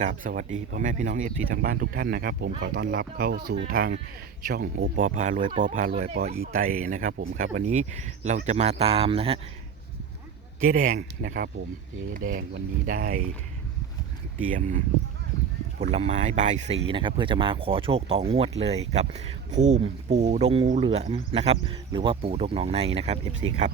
กราบสวัสดีพ่อแม่พี่น้องเอฟซีทางบ้านทุกท่านนะครับ ผมขอต้อนรับเข้าสู่ทางช่องโอปอพารวยปอพารวยปออีไตนะครับ ผมครับวันนี้เราจะมาตามนะฮะเจ๊แดงนะครับผมเจ๊แดงวันนี้ได้เตรียมผลไม้บายสีนะครับ เพื่อจะมาขอโชคต่องวดเลยกับภูมิปูดงงูเหลือมนะครับ หรือว่าปูดงหนองในนะครับ FC ครับ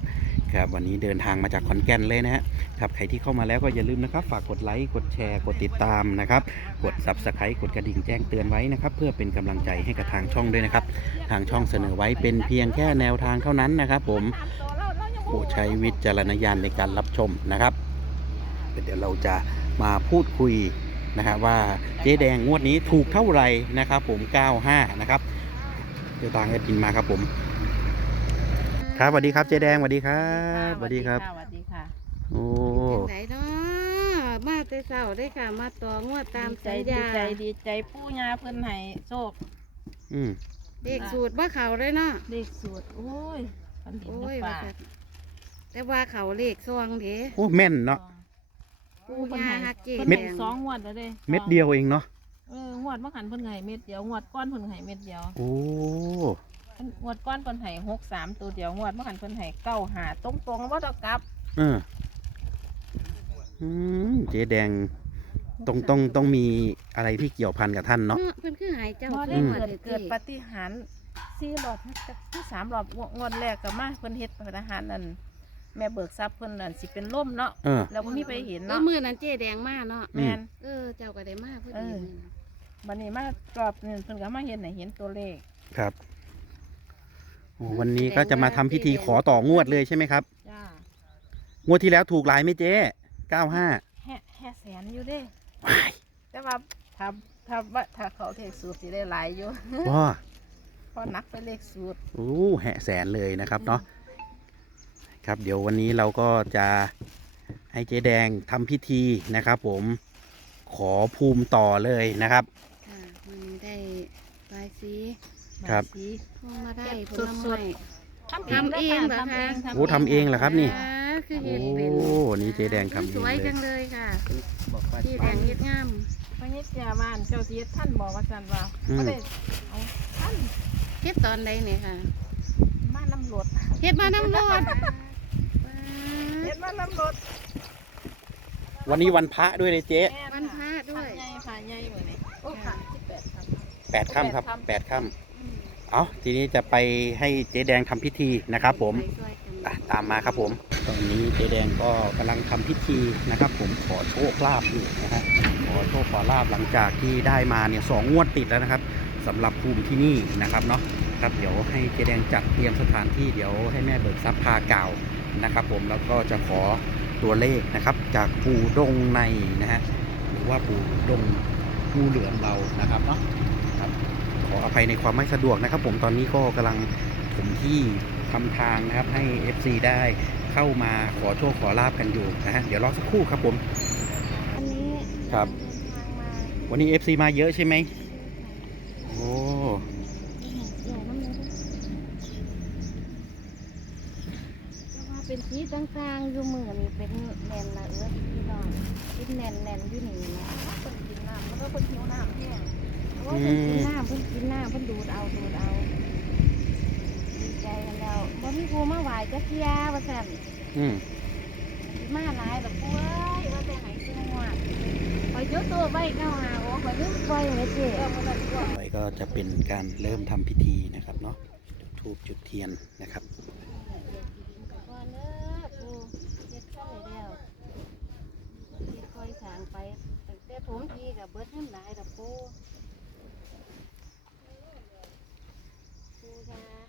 ครับวันนี้เดินทางมาจากขอนแก่นเลยนะฮะครับใครที่เข้ามาแล้วก็อย่าลืมนะครับ ฝากกดไลค์กดแชร์กดติดตามนะครับกด subscribe กดกระดิ่งแจ้งเตือนไว้นะครับเพื่อเป็นกำลังใจให้กับทางช่องด้วยนะครับ ทางช่องเสนอไว้เป็นเพียงแค่แนวทางเท่านั้นนะครับ ผมโปรดใช้วิจารณญาณในการรับชมนะครับเดี๋ยวเราจะมาพูดคุยนะครับว่าเจ๊แดงงวดนี้ถูกเท่าไหร่นะครับ ผม 95 นะครับเดี๋ยวตางแอดมินมาครับผม ครับสวัสดีครับเจ๊แดงสวัสดีครับสวัสดีครับสวัสดีค่ะโอ้จังไดเนาะมาแต่เช้าได้ค่ะ มาต่องวดตามดีใจสัญดีญาใจดีใจปู่ย่าเพิ่นให้โชคอืมเด็กสูตรว่าเขาเลยเนาะเลขสูตรโอ้ยเพิ่นเห็นโอ้ในยว่าป่าซั่นแต่ว่าเขาเลขซองเด้โอ้แม่นเนาะปู่เพิ่นให้ปู่ย่าฮักเจ๊เพิ่นเม็ดให้สองงวดแล้วเด้เม็ดเดียวเองเนาะเอองวดเมื่อหันเพิ่นให้เม็ดเดียวงวดก้อนเพิ่นให้เม็ดเดียวโอ้เพิ่น งวดก้อนเพิ่นให้หกสามตัวเดียวงวดเมื่อหันเพิ่นให้เก้าหาตรงตรงๆว่าต้องกลับเอออืมเจ๊แดงต้องต้องต้องมีอะไรที่เกี่ยวพันกับท่านเนาะเนาะเพิ่นคือหายเจ้าบ่ทุได้กงวเกิดเลยเกิดปาฏิหารย์สี่รอบที่สามรอบงวดแรกก็มาเพิ่นเฮ็ดปาฏิหารย์นั่นแม่เบิกทรัพย์เพิ่นนั่นสิเป็นล่มเนาะเออแล้วบ่มีไปเห็นเออเนาะมื้อนั้นเจ๊แดงมาเนาะแม่น เออเจ้าก็ได้มาพอเอดีอบันนี้มารอบนึงเพิ่นก็มาเห็นให้เห็นตัวเลขครับโอ้ วันนี้ก็จะมาทำพิธีขอต่องวดเลยใช่ไหมครับจ้างวดที่แล้วถูกหลายไหมเจ๊เก้าห้าแห่แห่แสนอยู่เด้ว้ายแต่ว่าถ้าถ้าว่าถ้าเขาเลขสูตรสิได้หลายอยู่ว้าเพราะนักไปเลขสูตรโอ้แหะแสนเลยนะครับเนาะครับเดี๋ยววันนี้เราก็จะให้เจ๊แดงทำพิธีนะครับ ผมขอภูมิต่อเลยนะครับค่ะมันได้บายสี ครับ สีพวงมาได้ผสุลดไม้ทำทำเองเหรอทำเองคะโอ้ทำเองเหรอครับนี่ อ่าคือโอ้เห็ดเป็นนี่เจ๊แดงทำเองสวยเลจัยงเลยค่ะบอกว่าเจ๊แดงเฮ็ดงาม พระนิจยาบ้านเจ้าเสียท่านบอกว่าสันว่าอืม ก็ได้เอาท่านเฮ็ดตอนใดเนี่ยค่ะ มาน้ำรถเฮ็ดมาน้ำรดเฮ็ดมาน้ำรถวันนี้วันพระด้วยเลยเจ๊แม่วันพระด้วยใหญ่ผ่าใหญ่เหมือนนี้โอ้ผ่าที่แปดครับแปดค่ำครับแปดค่ำแปดค่ำ เอาทีนี้จะไปให้เจ๊แดงทำพิธีนะครับผมไปช่วยกันอะตามมาครับผม ตอนนี้เจ๊แดงก็กำลังทำพิธีนะครับ ผมขอโชคลาภอยู่นะฮะขอโชคขอลาภหลังจากที่ได้มาเนี่ยสองงวดติดแล้วนะครับสำหรับภูมิที่นี่นะครับเนาะครับเดี๋ยวให้เจ๊แดงจัดเตรียมสถานที่เดี๋ยวให้แม่เบิกทรัพย์พากล่าวนะครับ ผมแล้วก็จะขอตัวเลขนะครับ จากปู่ดงในนะฮะหรือว่าปู่ดงงูเหลือมเรานะครับเนาะครับข ออภัยในความไม่สะดวกนะครับ ผมตอนนี้ก็กำลังถมที่ทำทางนะครับให้ FC ได้เข้ามาขอโชคขอลาบกันอยู่นะฮะเดี๋ยวรอสักครู่ครับผมอันนี้ครับเดินทางมาวันนี้ FC มาเยอะใช่ไหมโอ้เดี๋ยวมันเลยจะว่าเป็นสีต่างๆอยู่มือนี่เป็นแน่นละเอิ้นพี่น้องเป็นแน่นแน่นๆอยู่นี่นะเพิ่นกินน้ำเพราะว่าเพิ่นหิวน้ำแห้ง โอ้ยเพิ่นกินน้ำเพิ่นกินน้ำเพิ่นดูดเอาดูดเอาดีใจกันแล้วบ่มีผู้มาไหว้จักเที่ยว่าซั่นอืมสิมาหลายดอกปุ้ยว่าแต่ไหนซื้อหวดข่อยจุดตัวไว้เก้าหาโอ้ข่อยลืมปล่อยไว้เจ้เออมันก็ตัวต่อไปก็จะเป็นการเริ่มทำพิธีนะครับเนาะจุดธูปจุดเทียนนะครับ ก่อนเด้อปูเฮ็ดเข้าได้แล้วเฮ็ดค่อยสร้างไปตั้งแต่ผมทีกับเบิดเงินหลายดอกปู ปูย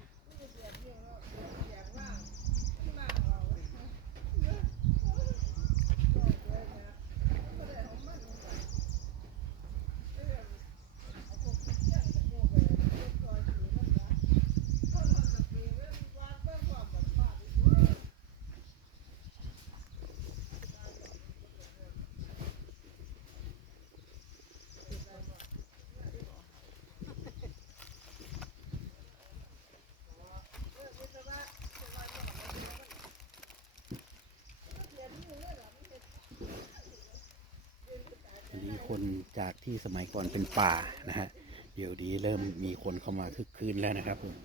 คนจากที่สมัยก่อนเป็นป่านะฮะเดี๋ยวนี้เริ่มมีคนเข้ามาคึกคืนแล้วนะครับผม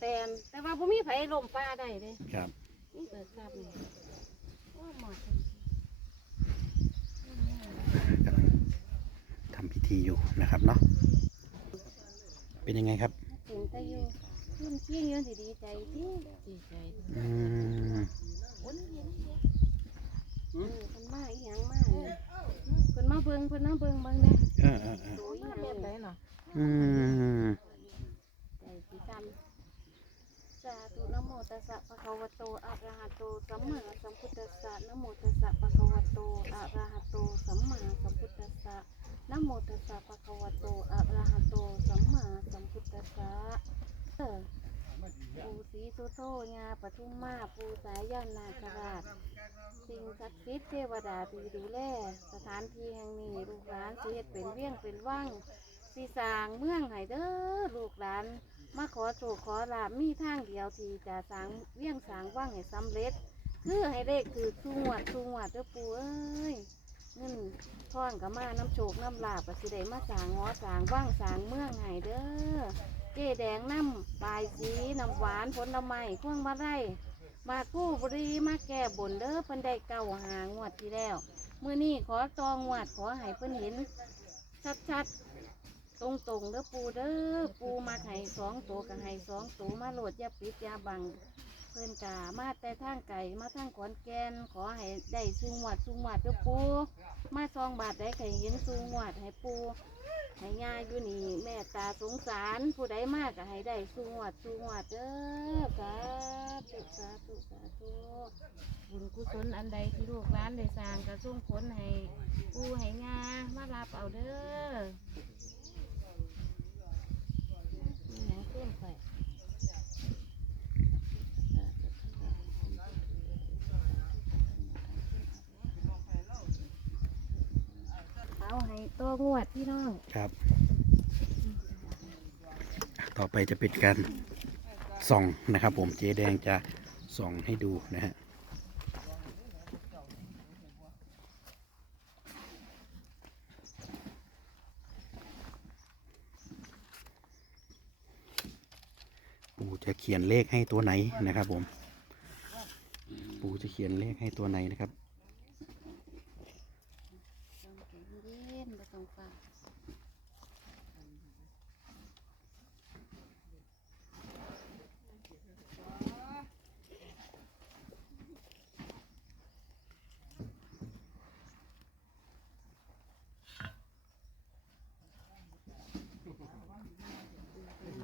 แต่แต่ว่าบ่มีไผลมฟ้าได้เด้ครับนี่เบิกทราบนี่โอ้หมอดกำลังทำพิธีอยู่นะครับเนาะเป็นยังไงครับเห็นแต่อยู่ขึ้นเที่ยงเยอะสิดีใจที่ดีใจอืม เออเพิ่นมาอีหยังมาเนี่ยเพิ่นมาเบิ่งเพิ่นมาเบิ่งเบิ่งแน่เออเออเออโอ้ยมาหยังแบบไหนเลยเนาะอืมใจสิจำสาธุนะโมตัสสะภะคะวะโตอะระหะโตสัมมาสัมพุทธัสสะนะโมตัสสะภะคะวะโตอะระหะโตสัมมาสัมพุทธัสสะนะโมตัสสะภะคะวะโตอะระหะโตสัมมาสัมพุทธัสสะเออ ปูศรีสุโธญาปทุมมาปูสายยานนาคราชสิ่งศักดิ์สิทธิ์เทวดาที่ดูแลสถานที่แห่งนี้ลูกหลานสิเฮ็ดเป็นเวียงเป็นว่างสิสร้างเมืองให้เด้อลูกหลาน มาขอโศกขอลาบมีทางเดียวที่จะสร้างเวียงสร้างว่างให้สำเร็จ คือให้เลขคือสูงวัดสูงวัดเด้อปูเอ้ยเงินท่อนกับมาน้ำโชคน้ำลาบก็สิได้มาสางหอสางว่างสางเมืองให้เด้อ เจ๊แดงน้ำปลายสีน้ำหวานผลไม้พวงมาไรมากู้บรีมาแก้บนเด้อเพิ่นได้เก่าหางวดที่แล้วเมื้อนี้ขอตองวดขอให้เพิ่นเห็น ชัดๆ ตรงๆเด้อปูเด้อปูมาให้สองตัวกับให้สองตัวมาโหลดยาปิดยาบัง เพิ่นกามาแต่ทางไก่มาทางขอนแกนขอให้ได้สูงวัดสูงวัดเด้อปูมาซองบาทได้ไข่เห็นสูงวัดให้ปู ให้ย่ายอยู่นี่แม่ตาสงสารผู้ใดมากก็ให้ได้สูงวัดสูงวัดเด้อสาธุสาธุสาธุบุญกุศลอันใดที่ลูกร้านได้สร้างกระส่งผลให้ปูให้ย่ามารับเอาเด้อมีหยังเพิ่มไป เอาให้ ตัวงวดพี่น้องครับ ต่อไปจะเป็นการส่องนะครับ ผมเจ๊แดงจะส่องให้ดูนะฮะปู่จะเขียนเลขให้ตัวไหนนะครับ ผม ปู่จะเขียนเลขให้ตัวไหนนะครับ ต้องเก็บเย็นๆ บ่ต้องฟัง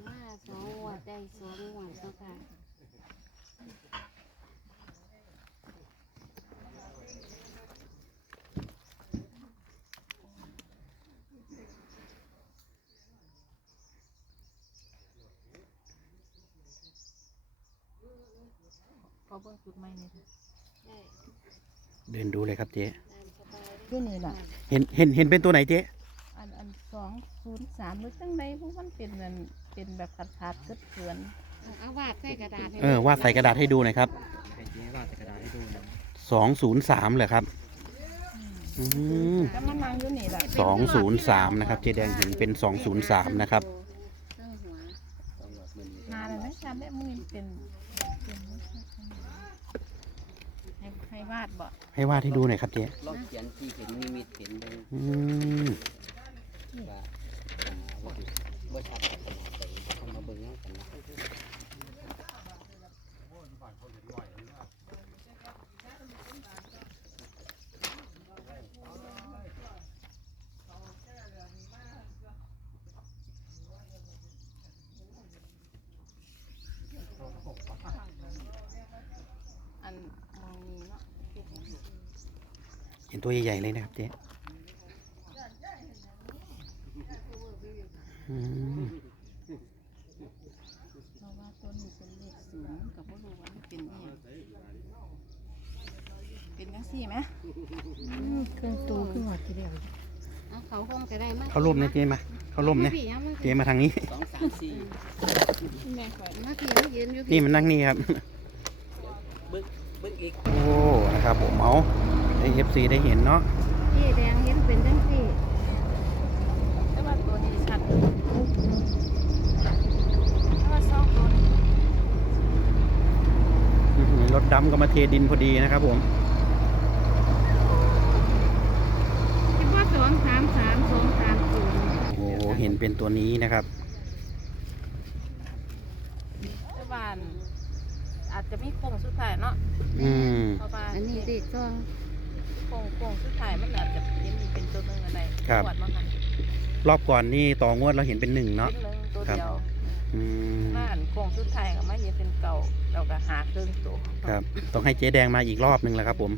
มาสองงวดได้สองงวดเนาค่ะ อเบิ่งจุดใหม่นี่ได้เดินดูเลยครับเจ๊ตามสบายอยู่นี่ล่ะ เห็นเห็นเห็นเป็นตัวไหนเจ๊อันอันสองศูนย์สามหรือจังใดพวกมันเป็นอันเป็นแบบขาดขาดๆเกิดเกินเอาวาดใส่กระดาษให้เออวาดใส่กระดาษให้ดูหน่อยครับให้เจ๊วาดใส่กระดาษให้ดูหนะสองศูนย์สามเหรอครับอืม แล้วมันนั่งอยู่นี่ล่ะสองศูนย์สามนะครับเจ๊แดงเห็นเป็นสองศูนย์สามนะครับ เครื่องหัวต้องหลอดมือนี้นาเลยนะชาแม่มือเป็นเป็น ให้ให้วาดบ่ให้วาดให้ดูหน่อยครับเจ๊ลองเขียนที่เห็นนิมิตเห็นเบิ่งอืมว่าอ่าว่าว่าชัดขนาดไหนเอามาเบิ่งเอากันนะ อันมองนี้เนาะ เห็นตัวใหญ่ ๆ เลยนะครับเจ๊อืมเพราะว่าตัวนี้เป็นเลขศูนย์กับพ่รู้ว่ามันเป็นอีหยังเป็นจังซี่ไหมเครื่องตูขึ้นหอดทีเดียวเอาเขาห้องก็ได้มาเขาล่มนะเจ๊มา เขาล่มนะพี่เอามาเจ๊มาทางนี้ สองสามสี่แม่ข่อยมาพี่มายืนอยู่นี่พี่มันนั่งนี่ครับ เบิ่งเบิ่งอีก โอ้ นะครับผมเอา ให้เอฟซีได้เห็นเนาะพี่แดงเห็นเป็นจังสี่แต่ว่าตัวนี้ชัดแต่ว่าสองตัวนี้รถดำก็มาเทดินพอดีนะครับผมคิดว่าสองสามสามสองสามศูนโอ้โหเห็นเป็นตัวนี้นะครับแต่ว่าอาจจะไม่คงสุดท้ายเนาะอืมอันนี้เด็กก็ ครับ งวดมาหันรอบก่อนนี่ต่องวดเราเห็นเป็นหนึ่งเนาะเป็นหนึ่งตัวครับ เดียวอืมบ้านโค้งสุดท้ายก็มาเห็นเป็นเก่าเราก็หาเครื่องตัวครับ ต้องให้เจ๊แดงมาอีกรอบหนึ่งแล้วครับ ผม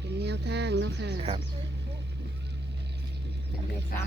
เป็นแนวทางเนาะค่ะ ครับอันนี้สาม